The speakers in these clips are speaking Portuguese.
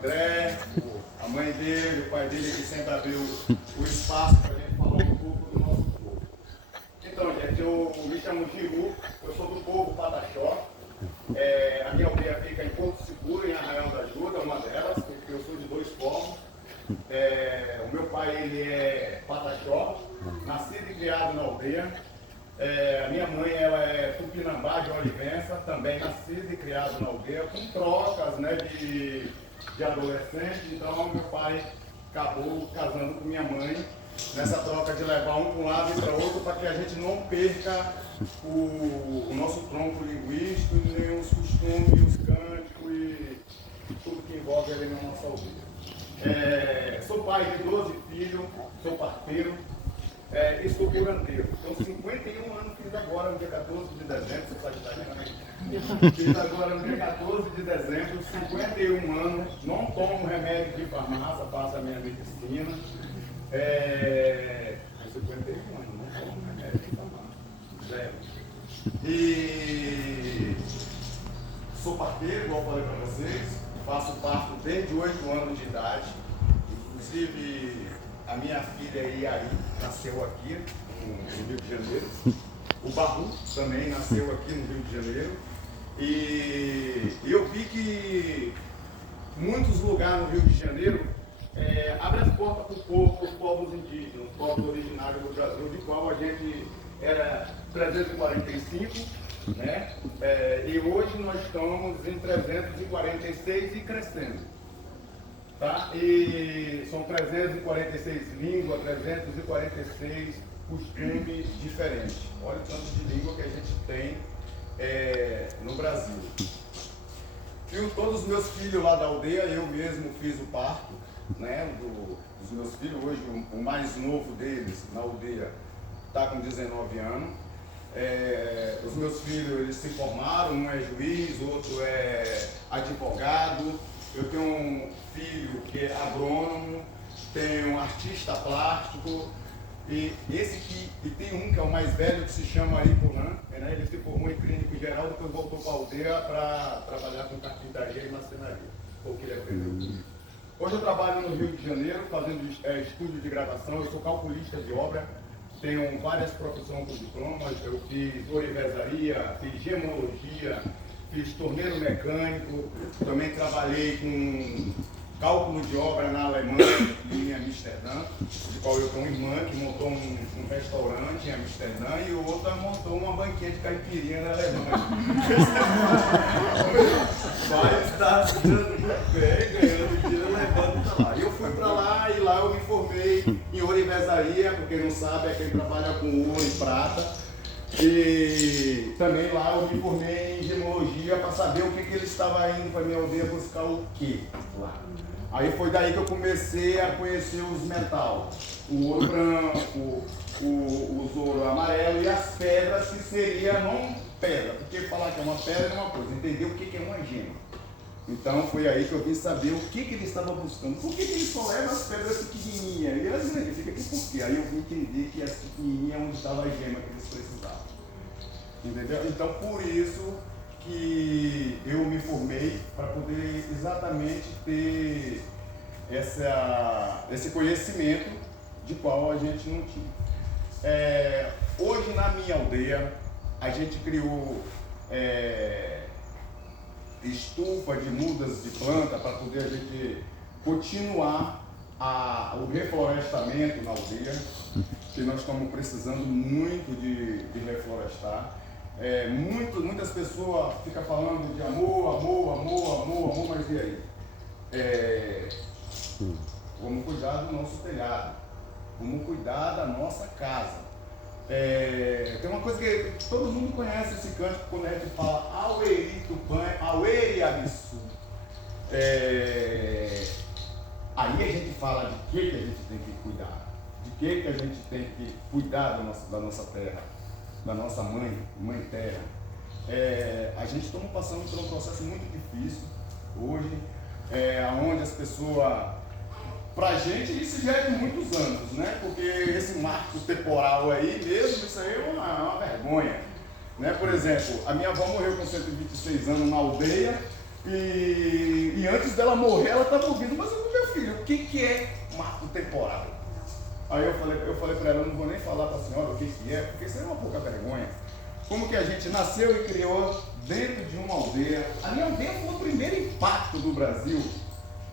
André, a mãe dele, o pai dele, que sempre abriu o espaço para a gente falar um pouco do nosso povo. Então, gente, eu me chamo Giru, eu sou do povo Pataxó. A minha aldeia fica em Porto Seguro, em Arraial da Ajuda, uma delas, porque eu sou de dois povos. O meu pai, ele é Pataxó, nascido e criado na aldeia. A minha mãe, ela é Tupinambá de Olivença, também nascida e criada na aldeia, com trocas, né, de adolescente. Então meu pai acabou casando com minha mãe nessa troca de levar um para um lado e para o outro, para que a gente não perca o nosso tronco linguístico, nem os costumes, os cânticos e tudo que envolve ali na nossa aldeia. Sou pai de 12 filhos, sou parteiro. E sou curandeiro. Então, 51 anos fiz agora no dia 14 de dezembro, você sabe que está vendo, né? Fiz agora no dia 14 de dezembro, 51 anos, não tomo remédio de farmácia, faço a minha medicina. 51 anos, não tomo remédio de farmácia. Zero. E sou parteiro, igual eu falei para vocês, faço parto desde 8 anos de idade, inclusive. A minha filha Iari nasceu aqui no Rio de Janeiro. O Barru também nasceu aqui no Rio de Janeiro. E eu vi que muitos lugares no Rio de Janeiro abrem as portas para o povo, os povos indígenas, os povos originários do Brasil, de qual a gente era 345, né? E hoje nós estamos em 346 e crescendo. Tá? E são 346 línguas, 346 costumes diferentes. Olha o tanto de língua que a gente tem no Brasil. Fio todos os meus filhos lá da aldeia, eu mesmo fiz o parto, né, dos meus filhos. Hoje o mais novo deles na aldeia está com 19 anos. Os meus filhos, eles se formaram, um é juiz, outro é advogado. Eu tenho um filho que é agrônomo, tenho um artista plástico, e tem um que é o mais velho, que se chama Aripuã, né? Ele se formou em clínico geral, depois voltou para a aldeia para trabalhar com carpintaria e marcenaria, foi o que ele aprendeu. Hoje eu trabalho no Rio de Janeiro, fazendo estúdio de gravação, eu sou calculista de obra, tenho várias profissões com diplomas, eu fiz orivesaria, fiz gemologia, fiz torneiro mecânico, também trabalhei com cálculo de obra na Alemanha e em Amsterdã, de qual eu tenho uma irmã que montou um restaurante em Amsterdã e outra montou uma banquinha de caipirinha na Alemanha. Vai estar ganhando dinheiro levando para lá. E eu fui para lá e lá eu me formei em orivesaria, porque não sabe, é quem trabalha com ouro e prata. E também lá eu me formei em gemologia para saber o que ele estava indo para minha aldeia buscar o que lá. Aí foi daí que eu comecei a conhecer os metais, o ouro branco, os ouro amarelo e as pedras, que seria não pedra, porque falar que é uma pedra é uma coisa, entender o que é uma gema. Então foi aí que eu vim saber o que ele estava buscando. Por que ele só leva as pedras pequenininhas? E elas grandes, fica aqui por quê? Aí eu vim entender que as pequenininhas é onde estava a gema que eles precisavam. Entendeu? Então por isso que eu me formei, para poder exatamente ter esse conhecimento de qual a gente não tinha. Hoje na minha aldeia a gente criou estufa de mudas de planta para poder a gente continuar o reflorestamento na aldeia, que nós estamos precisando muito de reflorestar. Muitas pessoas ficam falando de amor, mas e aí? Vamos cuidar do nosso telhado, vamos cuidar da nossa casa. Tem uma coisa que todo mundo conhece esse cântico quando a gente fala Aueri Tupã, Aueri Abissu. Aí a gente fala de que a gente tem que cuidar, de que a gente tem que cuidar da nossa terra, da nossa mãe terra. A gente está passando por um processo muito difícil hoje, onde as pessoas, pra gente isso já é de muitos anos, né? Porque esse marco temporal aí mesmo, isso aí é uma vergonha, né? Por exemplo, a minha avó morreu com 126 anos na aldeia, E antes dela morrer, ela estava ouvindo, mas meu filho, o que é marco temporal? Aí eu falei para ela, eu não vou nem falar para a senhora o que é, porque isso é uma pouca vergonha. Como que a gente nasceu e criou dentro de uma aldeia. A minha aldeia foi o primeiro impacto do Brasil.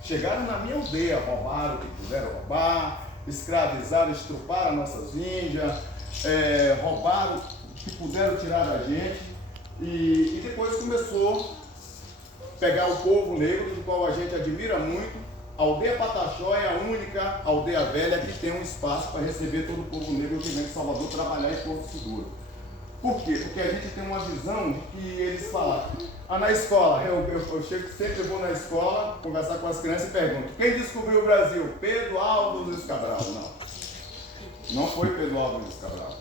Chegaram na minha aldeia, roubaram o que puderam roubar, escravizaram, estruparam nossas índias, roubaram o que puderam tirar da gente. E depois começou a pegar o povo negro, do qual a gente admira muito. A aldeia Pataxó é a única aldeia velha que tem um espaço para receber todo o povo negro que vem de Salvador trabalhar em Porto Seguro. Por quê? Porque a gente tem uma visão de que eles falam. Na escola, eu chego, sempre vou na escola conversar com as crianças e pergunto: quem descobriu o Brasil? Pedro Álvares Cabral? Não foi Pedro Álvares Cabral.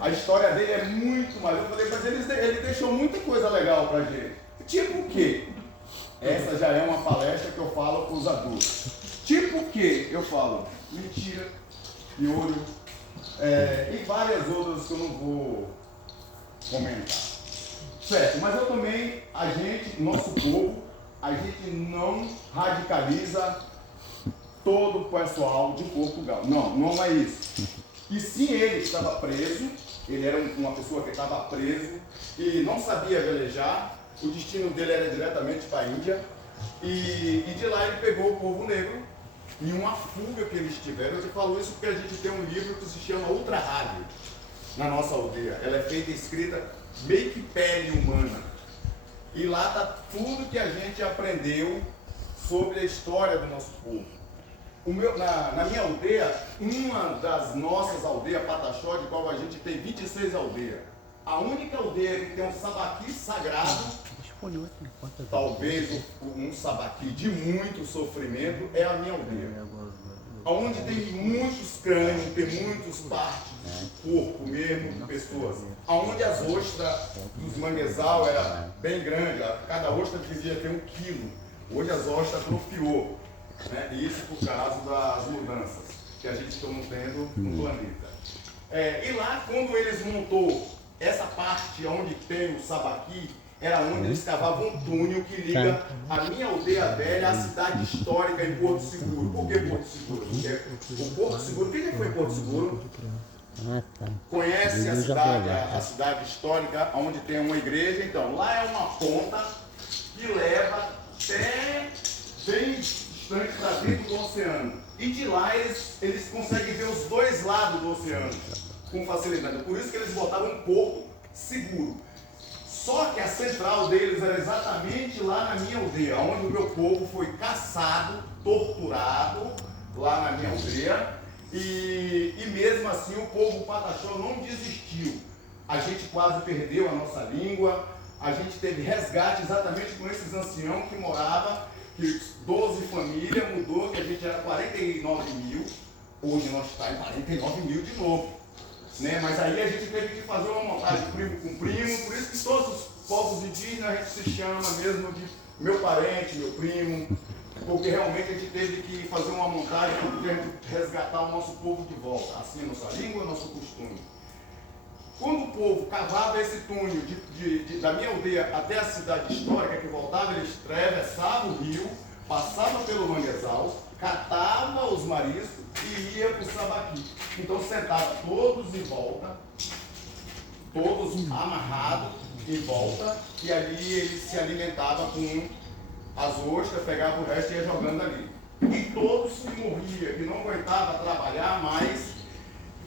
A história dele é muito mais. Eu falei, mas ele deixou muita coisa legal pra gente. Tipo o quê? Essa já é uma palestra que eu falo para os adultos. Tipo o quê? Eu falo mentira, piolho, e várias outras que eu não vou comentar. Certo, mas eu também, nosso povo, a gente não radicaliza todo o pessoal de Portugal. Não é isso. E sim, ele estava preso, ele era uma pessoa que estava preso e não sabia velejar. O destino dele era diretamente para a Índia. E de lá ele pegou o povo negro em uma fuga que eles tiveram. Eu te falo isso porque a gente tem um livro que se chama Ultra Rádio na nossa aldeia. Ela é feita e escrita meio que pele humana. E lá está tudo que a gente aprendeu sobre a história do nosso povo. Na minha aldeia, uma das nossas aldeias, Pataxó, de qual a gente tem 26 aldeias, a única aldeia que tem um sabaqui sagrado, talvez um sabaqui de muito sofrimento, é a minha aldeia. Onde tem muitos crânios, tem muitas partes do corpo mesmo, de pessoas. Onde as ostras dos manguezal era bem grande, cada ostra devia ter 1 quilo. Hoje as ostras atrofiou. Né? Isso por causa das mudanças que a gente está tendo no planeta. E lá, quando eles montou essa parte onde tem o sabaqui, era onde eles cavavam um túnel que liga a minha aldeia velha à cidade histórica em Porto Seguro. Por que Porto Seguro? Porque o Porto Seguro, quem já foi em Porto Seguro? Conhece a cidade histórica onde tem uma igreja? Então, lá é uma ponta que leva até bem distante para dentro do oceano. E de lá eles conseguem ver os dois lados do oceano com facilidade. Por isso que eles botavam um Porto Seguro. Só que a central deles era exatamente lá na minha aldeia, onde o meu povo foi caçado, torturado, lá na minha aldeia. E mesmo assim o povo Pataxó não desistiu. A gente quase perdeu a nossa língua, a gente teve resgate exatamente com esses anciãos que moravam, que 12 famílias, mudou, que a gente era 49 mil, hoje nós estamos em 49 mil de novo. Né? Mas aí a gente teve que fazer uma montagem primo com primo, por isso que todos os povos indígenas a gente se chama mesmo de meu parente, meu primo, porque realmente a gente teve que fazer uma montagem para a gente resgatar o nosso povo de volta, assim, nossa língua, nosso costume. Quando o povo cavava esse túnel da minha aldeia até a cidade histórica que voltava, eles atravessavam o rio, passavam pelo manguezal, catava os mariscos e ia para o sabaqui. Então sentavam todos em volta, todos amarrados em volta, e ali eles se alimentavam com as ostras, pegavam o resto e ia jogando ali. E todos que morriam, que não aguentavam trabalhar mais,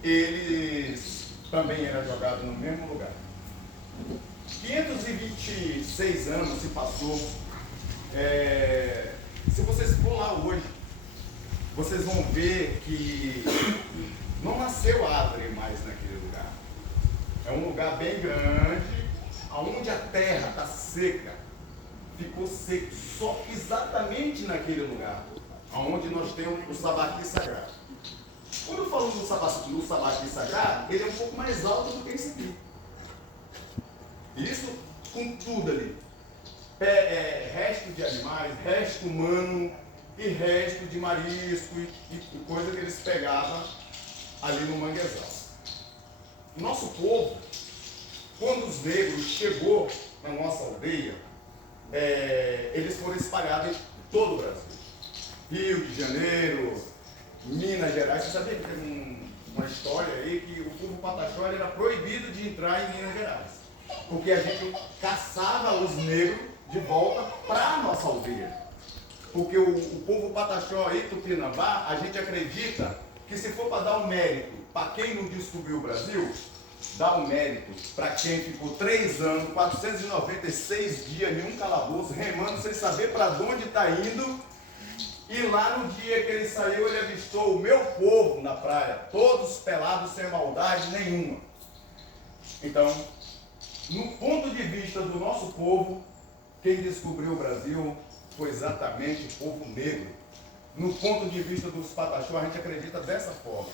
eles também eram jogados no mesmo lugar. 526 anos se passou. Se vocês for lá hoje, vocês vão ver que não nasceu árvore mais naquele lugar. É um lugar bem grande, onde a terra está seca, ficou seco, só exatamente naquele lugar, onde nós temos o sabaqui sagrado. Quando eu falo do sabaqui sagrado, ele é um pouco mais alto do que esse aqui. Isso com tudo ali. Resto de animais, resto humano e resto de marisco e coisa que eles pegavam ali no manguezal. Nosso povo, quando os negros chegou na nossa aldeia, eles foram espalhados em todo o Brasil. Rio de Janeiro, Minas Gerais. Você sabia que tem uma história aí que o povo Pataxó era proibido de entrar em Minas Gerais, porque a gente caçava os negros de volta para a nossa aldeia. Porque o povo Pataxó e Tupinambá, a gente acredita que se for para dar um mérito para quem não descobriu o Brasil, dá um mérito para quem ficou 3 anos, 496 dias em um calabouço, remando sem saber para onde está indo. E lá no dia que ele saiu, ele avistou o meu povo na praia, todos pelados, sem maldade nenhuma. Então, no ponto de vista do nosso povo, quem descobriu o Brasil foi exatamente o povo negro. No ponto de vista dos Pataxó, a gente acredita dessa forma,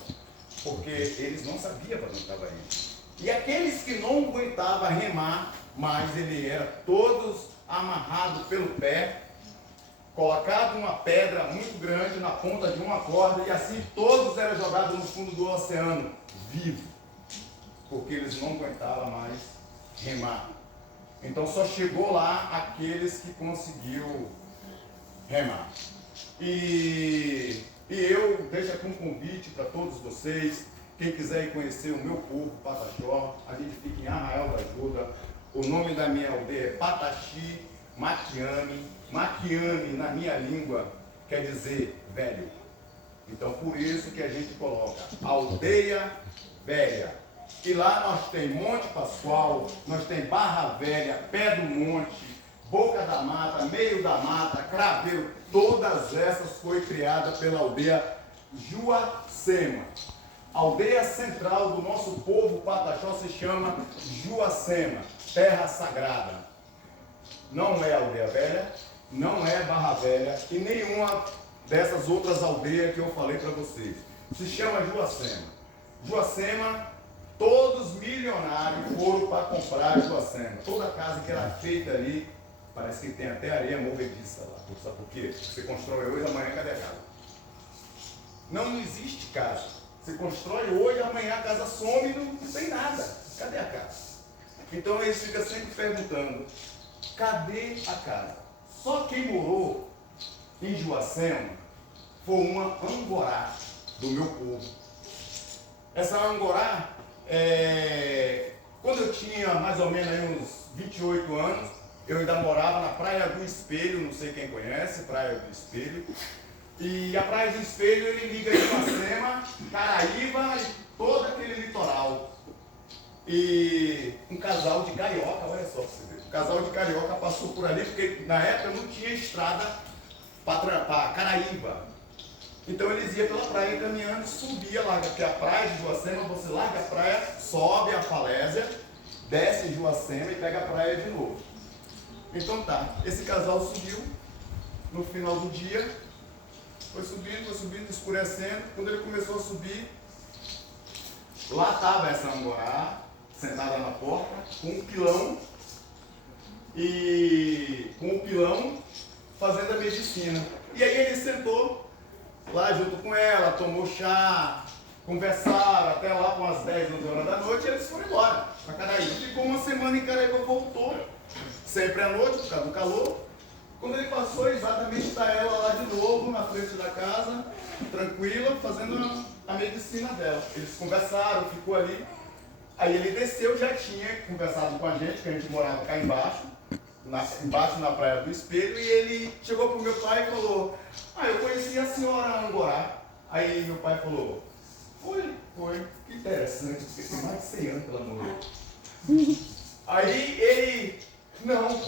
porque eles não sabiam para onde estava indo. E aqueles que não aguentavam remar, mas ele era todos amarrados pelo pé, colocado uma pedra muito grande na ponta de uma corda, e assim todos eram jogados no fundo do oceano, vivos, porque eles não aguentavam mais remar. Então só chegou lá aqueles que conseguiu remar. E eu deixo aqui um convite para todos vocês, quem quiser ir conhecer o meu povo, Pataxó, a gente fica em Arraial da Ajuda. O nome da minha aldeia é Pataxi Maquiame. Maquiame, na minha língua, quer dizer velho. Então, por isso que a gente coloca Aldeia Velha. E lá nós tem Monte Pascoal, nós tem Barra Velha, Pé do Monte, Boca da Mata, Meio da Mata, Craveiro. Todas essas foi criada pela aldeia Juacema. A aldeia central do nosso povo Pataxó se chama Juacema, Terra Sagrada. Não é Aldeia Velha, não é Barra Velha e nenhuma dessas outras aldeias que eu falei para vocês. Se chama Juacema. Juacema, todos milionários foram para comprar Juacema. Toda casa que era feita ali, parece que tem até areia movediça lá. Sabe por quê? Você constrói hoje, amanhã cadê a casa? Não existe casa. Você constrói hoje, amanhã a casa some e não tem nada. Cadê a casa? Então eles ficam sempre perguntando, cadê a casa? Só quem morou em Juacema foi uma angorá do meu povo. Essa angorá, quando eu tinha mais ou menos aí uns 28 anos, eu ainda morava na Praia do Espelho, não sei quem conhece, Praia do Espelho. E a Praia do Espelho, ele liga Juacema, Caraíba e todo aquele litoral. E um casal de carioca, olha só pra você ver, um casal de carioca passou por ali, porque na época não tinha estrada para Caraíba. Então eles iam pela praia caminhando, subia, larga, porque a praia de Juacema, você larga a praia, sobe a falésia, desce em Juacema e pega a praia de novo. Então tá, esse casal subiu, no final do dia, foi subindo, escurecendo. Quando ele começou a subir, lá estava essa angorá, sentada na porta, com um pilão, e com o pilão fazendo a medicina. E aí ele sentou lá junto com ela, tomou chá, conversaram até lá com as 10, 11 horas da noite, e eles foram embora para Caraíba. Ficou uma semana em Caraíba, voltou, sempre à noite, por causa do calor. Quando ele passou, exatamente está ela lá de novo, na frente da casa, tranquila, fazendo a medicina dela. Eles conversaram, ficou ali. Aí ele desceu, já tinha conversado com a gente, que a gente morava cá embaixo, embaixo na Praia do Espelho, e ele chegou para o meu pai e falou, eu conheci a senhora Angorá. Aí meu pai falou, foi, que interessante, porque tem mais de 100 anos, pelo amor de Deus. Aí ele, não, eu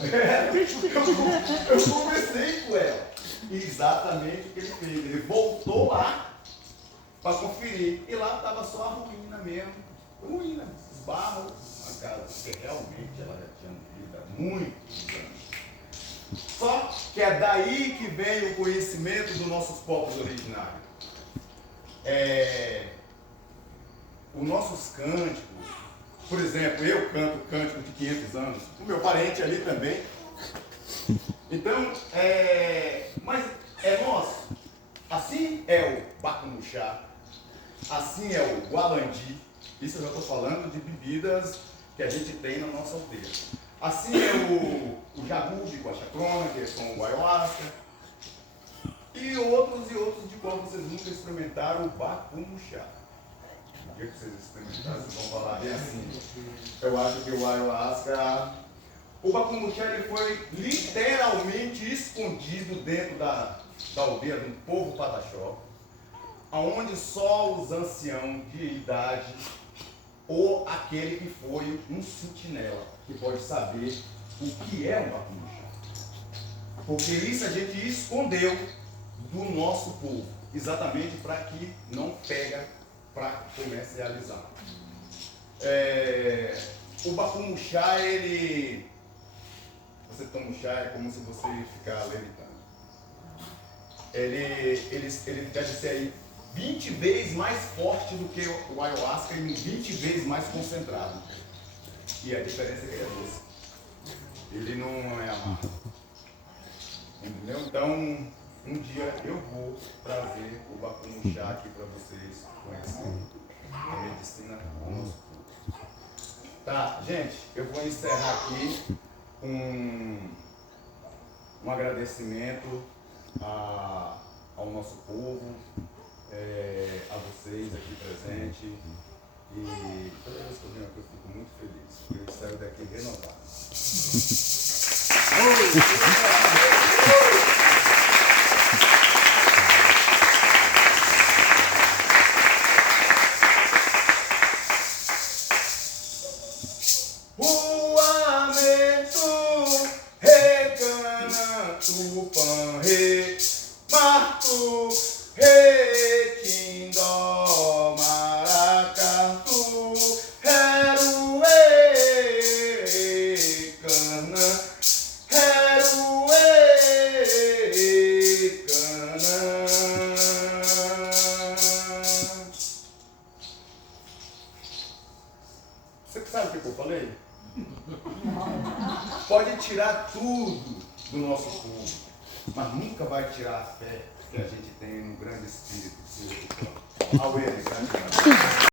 conversei com ela. Exatamente o que ele fez, ele voltou lá para conferir, e lá estava só a ruína mesmo, ruína, esbarro na casa, porque realmente ela já tinha vivido há muitos anos. Só que é daí que vem o conhecimento dos nossos povos originários. Os nossos cânticos, por exemplo, eu canto cântico de 500 anos, o meu parente ali também. Então, mas é nosso. Assim é o bacumuxá, assim é o gualandi. Isso eu já estou falando de bebidas que a gente tem na nossa aldeia. Assim é o jagube com a chacrona, que são o ayahuasca. E outros de qual vocês nunca experimentaram o bacumuxá. O que vocês experimentaram? Vocês vão falar bem assim. Eu acho que o ayahuasca... O bacumuxá ele foi literalmente escondido dentro da aldeia do povo pataxó, onde só os anciãos de idade ou aquele que foi um sentinela que pode saber o que é um bacumuxá. Porque isso a gente escondeu do nosso povo, exatamente para que não pega para comercializar. O bacumuxá, você toma um chá, é como se você ficar levitando. Ele deve ser aí 20 vezes mais forte do que o ayahuasca e 20 vezes mais concentrado. E a diferença é que ele é doce. Ele não é amargo. Entendeu? Então, um dia eu vou trazer o bacumuxá aqui para vocês conhecerem a medicina do nosso povo. Tá, gente, eu vou encerrar aqui um agradecimento ao nosso povo, a vocês aqui presentes. E toda vez que eu venho aqui eu fico muito feliz. Eu saio daqui renovado. Você sabe o que eu falei? Pode tirar tudo do nosso povo, mas nunca vai tirar a fé que a gente tem no grande Espírito. Ao ele,